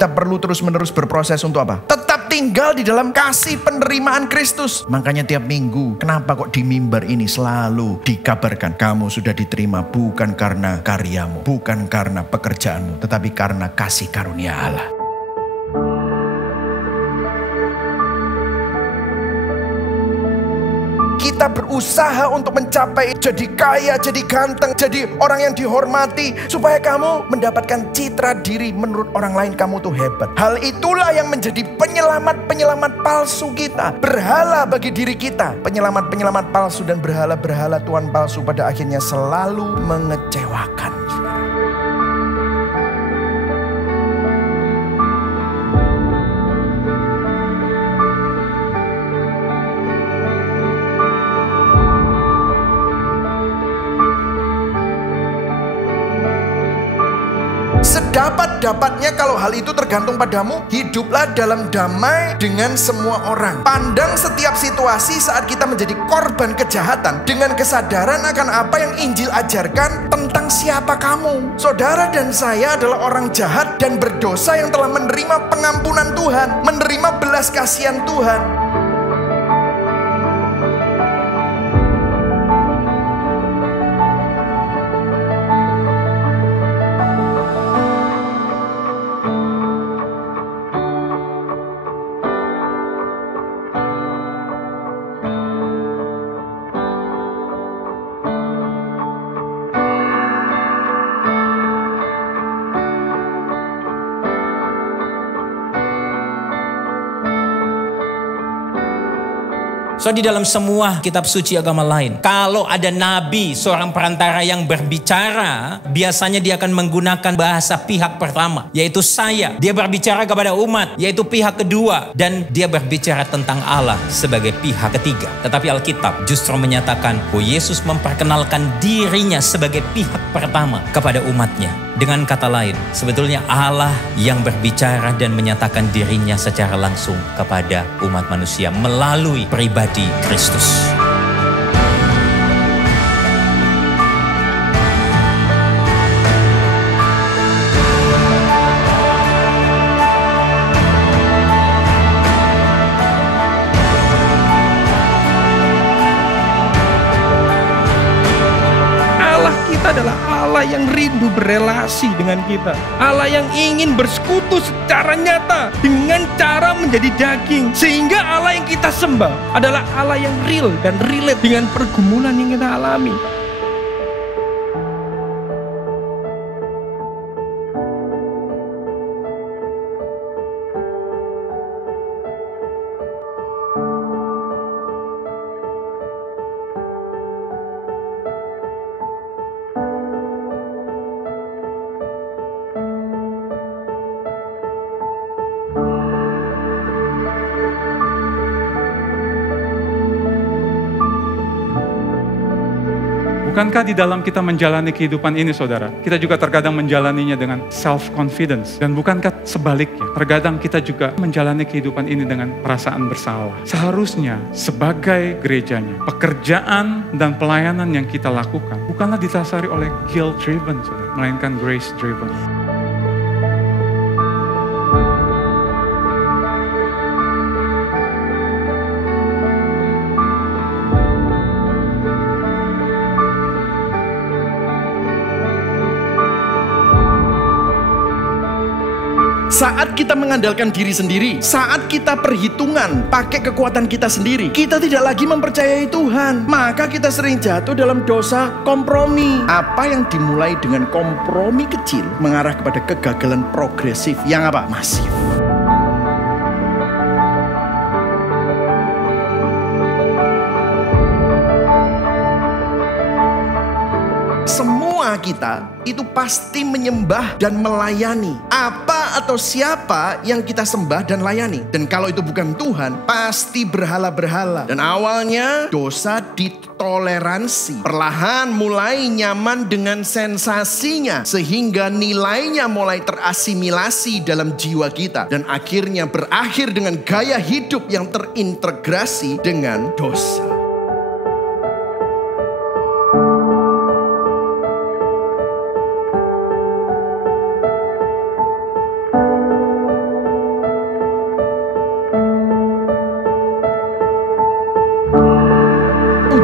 kita perlu terus-menerus berproses untuk apa? Tetap tinggal di dalam kasih penerimaan Kristus. Makanya tiap minggu, kenapa kok di mimbar ini selalu dikabarkan, kamu sudah diterima bukan karena karyamu, bukan karena pekerjaanmu, tetapi karena kasih karunia Allah. Kita berusaha untuk mencapai jadi kaya, jadi ganteng, jadi orang yang dihormati, supaya kamu mendapatkan citra diri menurut orang lain kamu tuh hebat. Hal itulah yang menjadi penyelamat-penyelamat palsu kita, berhala bagi diri kita. Penyelamat-penyelamat palsu dan berhala-berhala Tuhan palsu pada akhirnya selalu mengecewakan. Sedapat-dapatnya kalau hal itu tergantung padamu, hiduplah dalam damai dengan semua orang. Pandang setiap situasi saat kita menjadi korban kejahatan dengan kesadaran akan apa yang Injil ajarkan tentang siapa kamu. Saudara dan saya adalah orang jahat dan berdosa yang telah menerima pengampunan Tuhan, menerima belas kasihan Tuhan. So di dalam semua kitab suci agama lain, kalau ada nabi, seorang perantara yang berbicara, biasanya dia akan menggunakan bahasa pihak pertama, yaitu saya. Dia berbicara kepada umat, yaitu pihak kedua. Dan dia berbicara tentang Allah sebagai pihak ketiga. Tetapi Alkitab justru menyatakan bahwa Yesus memperkenalkan dirinya sebagai pihak pertama kepada umatnya. Dengan kata lain, sebetulnya Allah yang berbicara dan menyatakan dirinya secara langsung kepada umat manusia melalui pribadi Kristus. Allah kita adalah Allah yang rindu berelasi dengan kita. Allah yang ingin bersekutu secara nyata dengan cara menjadi daging. Sehingga Allah yang kita sembah adalah Allah yang real dan relate dengan pergumulan yang kita alami. Bukankah di dalam kita menjalani kehidupan ini, saudara, kita juga terkadang menjalaninya dengan self-confidence? Dan bukankah sebaliknya, terkadang kita juga menjalani kehidupan ini dengan perasaan bersalah? Seharusnya sebagai gerejanya, pekerjaan dan pelayanan yang kita lakukan bukanlah didasari oleh guilt-driven, saudara, melainkan grace-driven. Saat kita mengandalkan diri sendiri, saat kita perhitungan pakai kekuatan kita sendiri, kita tidak lagi mempercayai Tuhan. Maka kita sering jatuh dalam dosa kompromi. Apa yang dimulai dengan kompromi kecil mengarah kepada kegagalan progresif yang apa? Masif. Semua kita itu pasti menyembah dan melayani apa atau siapa yang kita sembah dan layani. Dan kalau itu bukan Tuhan, pasti berhala-berhala. Dan awalnya dosa ditoleransi, perlahan mulai nyaman dengan sensasinya, sehingga nilainya mulai terasimilasi dalam jiwa kita, dan akhirnya berakhir dengan gaya hidup yang terintegrasi dengan dosa.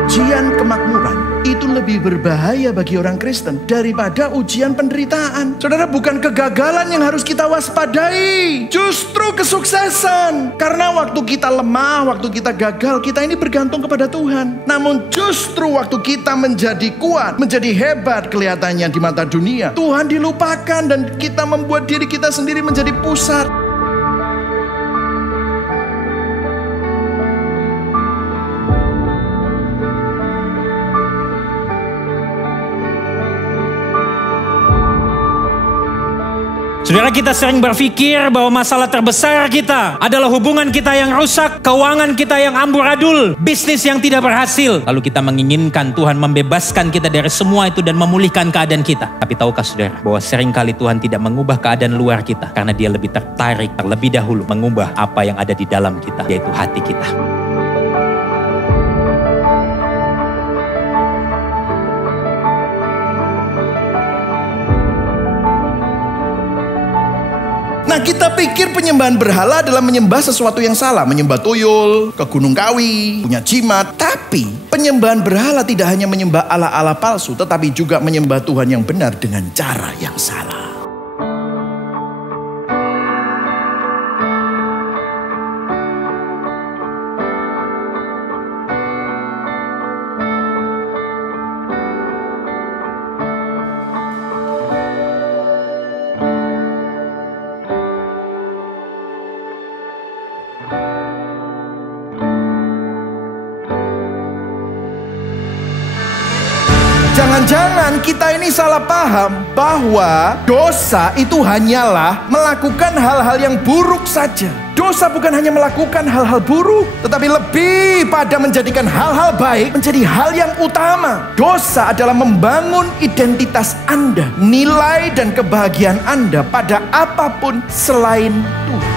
Ujian kemakmuran itu lebih berbahaya bagi orang Kristen daripada ujian penderitaan. Saudara, bukan kegagalan yang harus kita waspadai, justru kesuksesan. Karena waktu kita lemah, waktu kita gagal, kita ini bergantung kepada Tuhan. Namun justru waktu kita menjadi kuat, menjadi hebat kelihatannya di mata dunia, Tuhan dilupakan dan kita membuat diri kita sendiri menjadi pusat. Saudara, kita sering berpikir bahwa masalah terbesar kita adalah hubungan kita yang rusak, keuangan kita yang amburadul, bisnis yang tidak berhasil. Lalu kita menginginkan Tuhan membebaskan kita dari semua itu dan memulihkan keadaan kita. Tapi tahukah saudara bahwa seringkali Tuhan tidak mengubah keadaan luar kita, karena Dia lebih tertarik terlebih dahulu mengubah apa yang ada di dalam kita, yaitu hati kita. Nah, kita pikir penyembahan berhala adalah menyembah sesuatu yang salah. Menyembah tuyul, ke Gunung Kawi, punya jimat. Tapi penyembahan berhala tidak hanya menyembah ala-ala palsu, tetapi juga menyembah Tuhan yang benar dengan cara yang salah. Jangan-jangan kita ini salah paham bahwa dosa itu hanyalah melakukan hal-hal yang buruk saja. Dosa bukan hanya melakukan hal-hal buruk, tetapi lebih pada menjadikan hal-hal baik menjadi hal yang utama. Dosa adalah membangun identitas Anda, nilai dan kebahagiaan Anda pada apapun selain Tuhan.